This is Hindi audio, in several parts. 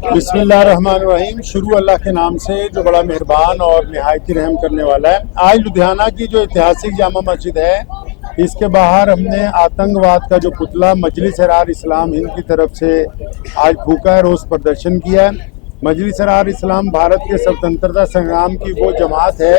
बिस्मिल्लाहिर्रहमानिर्रहीम। शुरू अल्लाह के नाम से जो बड़ा मेहरबान और निहायती रहम करने वाला है। आज लुधियाना की जो ऐतिहासिक जामा मस्जिद है, इसके बाहर हमने आतंकवाद का जो पुतला मजलिस अहरार इस्लाम हिंद की तरफ से आज फूका है, रोज़ प्रदर्शन किया है। मजलिस अहरार इस्लाम भारत के स्वतंत्रता संग्राम की वो जमात है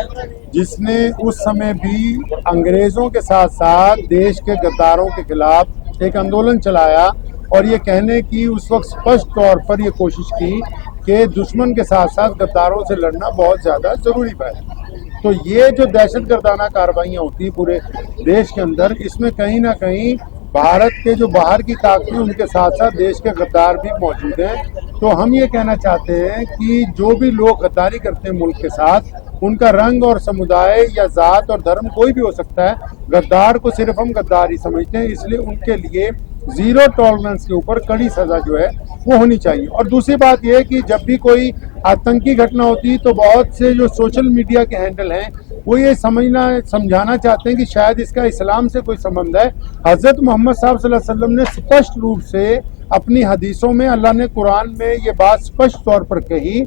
जिसने उस समय भी अंग्रेज़ों के साथ साथ देश के गद्दारों के खिलाफ एक आंदोलन चलाया और ये कहने की उस वक्त स्पष्ट तौर पर ये कोशिश की कि दुश्मन के साथ साथ गद्दारों से लड़ना बहुत ज़्यादा ज़रूरी है। तो ये जो दहशतगर्दाना कार्रवाइयाँ होती हैं पूरे देश के अंदर, इसमें कहीं ना कहीं भारत के जो बाहर की ताकतें उनके साथ साथ देश के गद्दार भी मौजूद हैं। तो हम ये कहना चाहते हैं कि जो भी लोग गद्दारी करते हैं मुल्क के साथ, उनका रंग और समुदाय या जात और धर्म कोई भी हो सकता है, गद्दार को सिर्फ हम गद्दार ही समझते हैं। इसलिए उनके लिए जीरो टॉलरेंस के ऊपर कड़ी सजा जो है वो होनी चाहिए। और दूसरी बात यह है कि जब भी कोई आतंकी घटना होती है तो बहुत से जो सोशल मीडिया के हैंडल हैं वो ये समझाना चाहते हैं कि शायद इसका इस्लाम से कोई संबंध है। हज़रत मोहम्मद साहब सल्लल्लाहु अलैहि वसल्लम ने स्पष्ट रूप से अपनी हदीसों में, अल्लाह ने कुरान में ये बात स्पष्ट तौर पर कही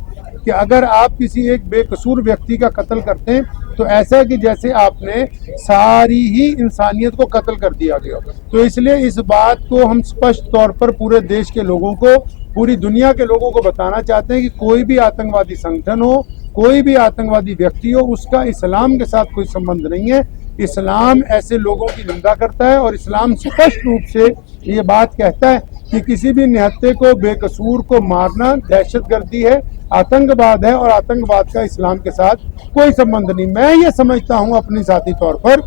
कि अगर आप किसी एक बेकसूर व्यक्ति का कत्ल करते हैं तो ऐसा कि जैसे आपने सारी ही इंसानियत को कत्ल कर दिया गया। तो इसलिए इस बात को हम स्पष्ट तौर पर पूरे देश के लोगों को, पूरी दुनिया के लोगों को बताना चाहते हैं कि कोई भी आतंकवादी संगठन हो, कोई भी आतंकवादी व्यक्ति हो, उसका इस्लाम के साथ कोई संबंध नहीं है। इस्लाम ऐसे लोगों की निंदा करता है और इस्लाम स्पष्ट रूप से ये बात कहता है कि किसी भी निहत्थे को, बेकसूर को मारना दहशतगर्दी है, आतंकवाद है और आतंकवाद का इस्लाम के साथ कोई संबंध नहीं। मैं ये समझता हूँ अपनी साथी तौर पर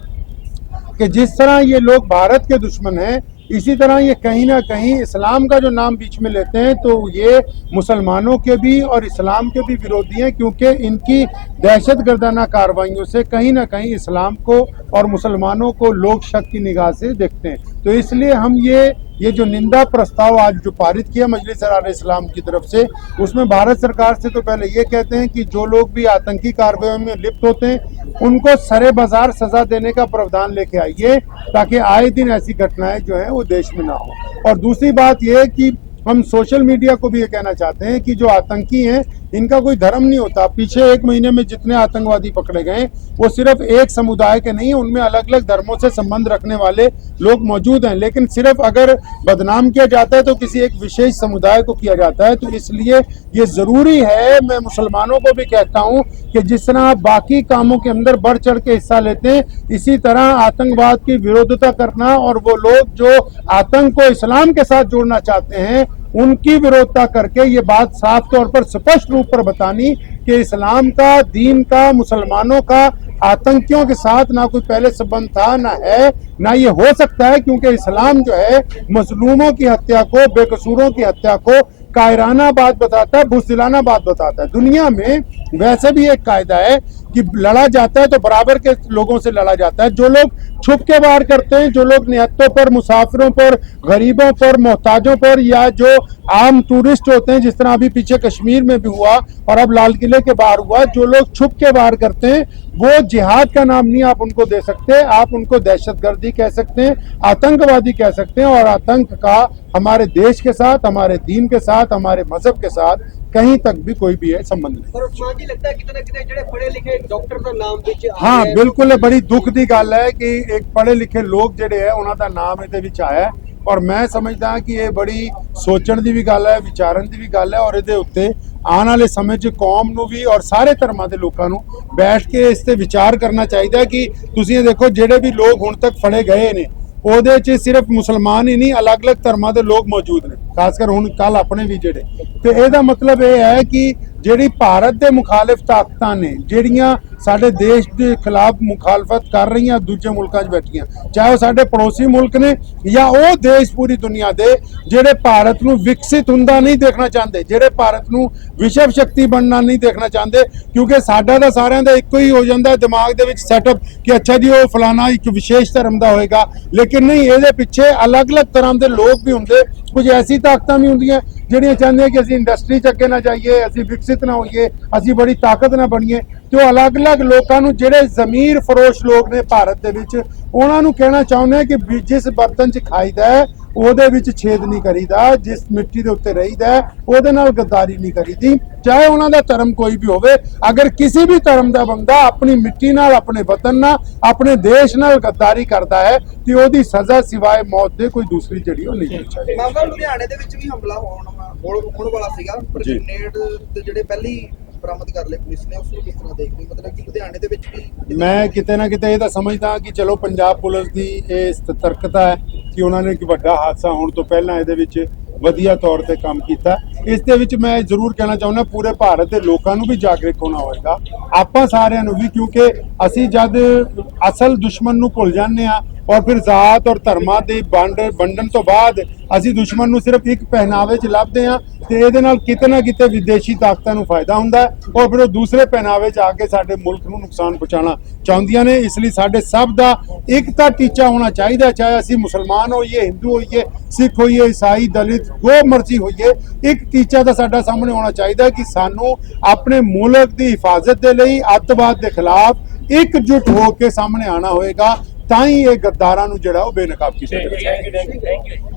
कि जिस तरह ये लोग भारत के दुश्मन हैं, इसी तरह ये कहीं ना कहीं इस्लाम का जो नाम बीच में लेते हैं तो ये मुसलमानों के भी और इस्लाम के भी विरोधी हैं, क्योंकि इनकी दहशतगर्दाना कार्रवाइयों से कहीं ना कहीं इस्लाम को और मुसलमानों को लोग शक की निगाह से देखते हैं। तो इसलिए हम ये जो निंदा प्रस्ताव आज जो पारित किया मजलिस अहरार इस्लाम की तरफ से, उसमें भारत सरकार से तो पहले ये कहते हैं कि जो लोग भी आतंकी कार्रवाइयों में लिप्त होते हैं उनको सरे बाजार सजा देने का प्रावधान लेके आइए ताकि आए दिन ऐसी घटनाएं जो हैं वो देश में ना हो। और दूसरी बात यह है कि हम सोशल मीडिया को भी ये कहना चाहते हैं कि जो आतंकी हैं इनका कोई धर्म नहीं होता। पीछे 1 महीने में जितने आतंकवादी पकड़े गए वो सिर्फ एक समुदाय के नहीं है, उनमें अलग अलग धर्मों से संबंध रखने वाले लोग मौजूद हैं। लेकिन सिर्फ अगर बदनाम किया जाता है तो किसी एक विशेष समुदाय को किया जाता है। तो इसलिए ये ज़रूरी है, मैं मुसलमानों को भी कहता हूँ कि जिस तरह आप बाकी कामों के अंदर बढ़ चढ़ के हिस्सा लेते हैं, इसी तरह आतंकवाद की विरोधिता करना और वो लोग जो आतंक को इस्लाम के साथ जोड़ना चाहते हैं उनकी विरोधता करके ये बात साफ तौर पर स्पष्ट रूप पर बतानी कि इस्लाम का, दीन का, मुसलमानों का आतंकियों के साथ ना कोई पहले संबंध था, ना है, ना ये हो सकता है, क्योंकि इस्लाम जो है मजलूमों की हत्या को, बेकसूरों की हत्या को कायराना बात बताता है, बुज़दिलाना बात बताता है। दुनिया में वैसे भी एक कायदा है कि लड़ा जाता है तो बराबर के लोगों से लड़ा जाता है। जो लोग छुप के वार करते हैं, जो लोग निहत्तों पर, मुसाफिरों पर, गरीबों पर, मोहताजों पर, या जो आम टूरिस्ट होते हैं, जिस तरह अभी पीछे कश्मीर में भी हुआ और अब लाल किले के बाहर हुआ, जो लोग छुप के वार करते हैं वो जिहाद का नाम नहीं आप उनको दे सकते। आप उनको दहशतगर्दी कह सकते हैं, आतंकवादी कह सकते हैं। और आतंक का हमारे देश के साथ, हमारे दीन के साथ, हमारे मजहब के साथ कहीं तक भी कोई भी है संबंध नहीं। लगता है कितने पढ़े लिखे डॉक्टर का नाम विच हाँ बिल्कुल, बड़ी दुख दी गल है कि एक पढ़े लिखे लोग जिहड़े है उन्हां दा नाम इहदे विच आया है। और मैं समझदा कि ये बड़ी सोचण दी भी गल है, विचारन दी भी गल है। और इहदे उत्ते आने वाले समय च कौम नूं भी और सारे धर्मां दे लोकां नूं बैठ के इस ते विचार करना चाहिए कि तुसीं देखो जिहड़े भी लोग हुण तक फड़े गए ने ਉਹਦੇ 'ਚ सिर्फ मुसलमान ही नहीं, अलग अलग धर्मां दे लोग मौजूद ने, खासकर हुण कल अपने भी जिहड़े। ते ਇਹਦਾ मतलब ये है कि ਜਿਹੜੀ ਭਾਰਤ ਦੇ ਮੁਖਾਲਿਫ ਤਾਕਤਾਂ ਨੇ ਜਿਹੜੀਆਂ ਸਾਡੇ ਦੇਸ਼ ਦੇ ਖਿਲਾਫ ਮੁਖਾਲਫਤ ਕਰ ਰਹੀਆਂ ਦੂਜੇ ਮੁਲਕਾਂ 'ਚ ਬੈਠੀਆਂ, ਚਾਹੇ ਉਹ ਸਾਡੇ ਪੜੋਸੀ ਮੁਲਕ ਨੇ ਜਾਂ ਉਹ ਦੇਸ਼ ਪੂਰੀ ਦੁਨੀਆ ਦੇ ਜਿਹੜੇ ਭਾਰਤ ਨੂੰ ਵਿਕਸਿਤ ਹੁੰਦਾ ਨਹੀਂ ਦੇਖਣਾ ਚਾਹੁੰਦੇ, ਜਿਹੜੇ ਭਾਰਤ ਨੂੰ ਵਿਸ਼ਵ ਸ਼ਕਤੀ ਬਣਨਾ ਨਹੀਂ ਦੇਖਣਾ ਚਾਹੁੰਦੇ। ਕਿਉਂਕਿ ਸਾਡਾ ਤਾਂ ਸਾਰਿਆਂ ਦਾ ਇੱਕੋ ਹੀ ਹੋ ਜਾਂਦਾ ਦਿਮਾਗ ਦੇ ਵਿੱਚ ਸੈਟਅਪ ਕਿ ਅੱਛਾ ਜੀ ਉਹ ਫਲਾਣਾ ਇੱਕ ਵਿਸ਼ੇਸ਼ ਧਰਮ ਦਾ ਹੋਏਗਾ, ਲੇਕਿਨ ਨਹੀਂ, ਇਹਦੇ ਪਿੱਛੇ ਅਲੱਗ-ਅਲੱਗ ਤਰ੍ਹਾਂ ਦੇ ਲੋਕ ਵੀ ਹੁੰਦੇ। कुछ ऐसी ताकतां भी होंदियां ਜਿਹੜੀਆਂ ਚਾਹੁੰਦੇ हैं कि ਅਸੀਂ इंडस्ट्री च अगे ना जाइए, ਅਸੀਂ विकसित ना होइए, ਅਸੀਂ बड़ी ताकत ना बनीए। तो अलग-अलग लोगों ਨੂੰ ਜਿਹੜੇ ਜ਼ਮੀਰ ਫਰੋਸ਼ ਲੋਕ ਨੇ ਭਾਰਤ ਦੇ ਵਿੱਚ, ਉਹਨਾਂ ਨੂੰ ਕਹਿਣਾ ਚਾਹੁੰਦੇ ਕਿ ਜਿਸ ਬਰਤਨ 'ਚ ਖਾਈਦਾ ਹੈ ਉਹਦੇ ਵਿੱਚ ਛੇਦ ਨਹੀਂ ਕਰੀਦਾ, ਜਿਸ ਮਿੱਟੀ ਦੇ ਉੱਤੇ ਰਹੀਦਾ ਹੈ, ਉਹਦੇ ਨਾਲ ਗੱਦਾਰੀ ਨਹੀਂ ਕਰੀਦੀ, ਚਾਹੇ ਉਹਨਾਂ ਦਾ ਧਰਮ ਕੋਈ ਵੀ ਹੋਵੇ। ਅਗਰ ਕਿਸੇ ਵੀ ਧਰਮ ਦਾ ਬੰਦਾ ਆਪਣੀ ਮਿੱਟੀ ਨਾਲ, ਆਪਣੇ ਵਤਨ ਨਾਲ, ਆਪਣੇ ਦੇਸ਼ ਨਾਲ ਗੱਦਾਰੀ ਕਰਦਾ ਹੈ ਤੇ ਉਹਦੀ ਸਜ਼ਾ ਸਿਵਾਏ ਮੌਤ ਦੇ ਕੋਈ ਦੂਸਰੀ ਜਿਹੜੀ ਉਹ ਨਹੀਂ ਹੋਣੀ ਚਾਹੀਦੀ। ਮਾਮਲਾ ਲੁਧਿਆਣੇ ਦੇ ਵਿੱਚ ਵੀ ਹਮਲਾ ਹੋਣ ਵਾਲਾ ਸੀਗਾ, ਪਰ ਜੀ। ਗ੍ਰੇਨੇਡ ਤੇ ਜਿਹੜੇ ਪਹਿਲੀ ਬਰਾਮਦ ਕਰ ਲਏ ਪੁਲਿਸ ਨੇ, ਉਸ ਨੂੰ ਕਿਸ ਤਰ੍ਹਾਂ ਦੇਖਦੇ ਹੋ? ਮਤਲਬ ਕਿ ਲੁਧਿਆਣੇ ਦੇ ਵਿੱਚ ਵੀ ਮੈਂ ਕਿਤੇ ਨਾ ਕਿਤੇ ਇਹ ਤਾਂ ਸਮਝਦਾ ਕਿ ਚਲੋ ਪੰਜਾਬ ਪੁਲਿਸ ਦੀ ਇਹ ਸਤਰਕਤਾ ਹੈ ਕਿ ਉਹਨਾਂ ਨੇ ਇੱਕ ਵੱਡਾ ਹਾਦਸਾ ਹੋਣ ਤੋਂ ਪਹਿਲਾਂ ਇਹਦੇ ਵਿੱਚ ਵਧੀਆ ਤੌਰ ਤੇ ਕੰਮ ਕੀਤਾ। ਇਸ ਦੇ ਵਿੱਚ ਮੈਂ ਜ਼ਰੂਰ ਕਹਿਣਾ ਚਾਹੁੰਦਾ ਪੂਰੇ ਭਾਰਤ ਦੇ ਲੋਕਾਂ ਨੂੰ ਵੀ ਜਾਗਰੂਕ ਹੋਣਾ ਹੋਵੇਗਾ, ਆਪਾਂ ਸਾਰਿਆਂ ਨੂੰ ਵੀ, ਕਿਉਂਕਿ ਅਸੀਂ ਜਦ ਅਸਲ ਦੁਸ਼ਮਣ ਨੂੰ ਭੁੱਲ ਜਾਂਦੇ ਆ ਔਰ ਫਿਰ ਜ਼ਾਤ ਔਰ ਧਰਮਾਂ ਦੀ ਵੰਡਣ ਤੋਂ ਬਾਅਦ ਅਸੀਂ ਦੁਸ਼ਮਣ ਨੂੰ ਸਿਰਫ ਇੱਕ ਪਹਿਨਾਵੇ 'ਚ ਲੱਭਦੇ ਆ ਤੇ ਇਹਦੇ ਨਾਲ ਕਿਤੇ ਨਾ ਕਿਤੇ ਵਿਦੇਸ਼ੀ ਤਾਕਤਾਂ ਨੂੰ ਫਾਇਦਾ ਹੁੰਦਾ ਹੈ ਔਰ ਫਿਰ ਉਹ ਦੂਸਰੇ ਪਹਿਨਾਵੇ 'ਚ ਆ ਕੇ ਸਾਡੇ ਮੁਲਕ ਨੂੰ ਨੁਕਸਾਨ ਪਹੁੰਚਾਉਣਾ ਚਾਹੁੰਦੀਆਂ ਨੇ। ਇਸ ਲਈ ਸਾਡੇ ਸਭ ਦਾ ਇੱਕ ਤਾਂ ਟੀਚਾ ਹੋਣਾ ਚਾਹੀਦਾ, ਚਾਹੇ ਅਸੀਂ ਮੁਸਲਮਾਨ ਹੋਈਏ, ਹਿੰਦੂ ਹੋਈਏ, ਸਿੱਖ ਹੋਈਏ, ਈਸਾਈ, ਦਲਿਤ, ਜੋ ਮਰਜ਼ੀ ਹੋਈਏ, ਇੱਕ ਟੀਚਾ ਤਾਂ ਸਾਡਾ ਸਾਹਮਣੇ ਹੋਣਾ ਚਾਹੀਦਾ ਕਿ ਸਾਨੂੰ ਆਪਣੇ ਮੁਲਕ ਦੀ ਹਿਫਾਜ਼ਤ ਦੇ ਲਈ ਅੱਤਵਾਦ ਦੇ ਖਿਲਾਫ ਇਕਜੁੱਟ ਹੋ ਕੇ ਸਾਹਮਣੇ ਆਣਾ ਹੋਏਗਾ, ਤਾਂ ਹੀ ਇਹ ਗੱਦਾਰਾਂ ਨੂੰ ਜਿਹੜਾ ਉਹ ਬੇਨਕਾਬ ਕੀਤਾ ਜਾਵੇਗਾ।